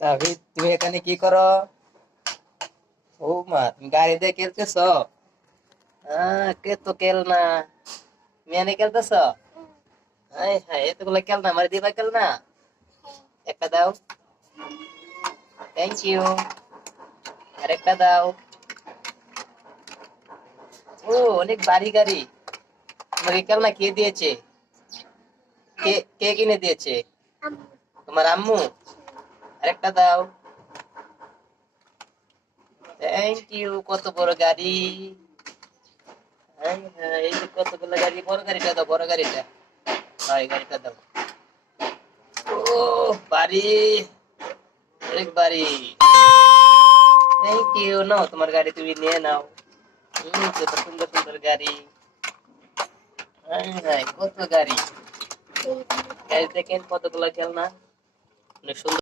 তাহলে তুমি এখানে কি করো? ও মা, তুমি গাড়ি দিয়ে খেলতেছো? কে তো খেল না, তুমি এনে খেলতেছো? হাই হাই, এতগুলো খেল না, আমার দিবা খেল না? একটা দাও। Thank you. আরেকটা দাও। ও, অনেক ভারী গাড়ি। তোমাকে খেলনা কে দিয়েছে? কে কে কিনে দিয়েছে? তোমার আম্মু? আরেকটা দাও। Thank you. কত বড় গাড়ি! হ্যাঁ হ্যাঁ, এই যে কতগুলো গাড়ি, বড় গাড়িটা দাও, বড় গাড়িটা। হ্যাঁ, এই গাড়িটা দাও। ও, বাড়ি, অনেক বাড়ি। Thank you. নাও, তোমার গাড়ি তুমি নিয়ে নাও। কত সুন্দর সুন্দর গাড়ি! হ্যাঁ হ্যাঁ, কত গাড়ি! গাড়ি দেখেন কতগুলো খেলনা, অনেক সুন্দর।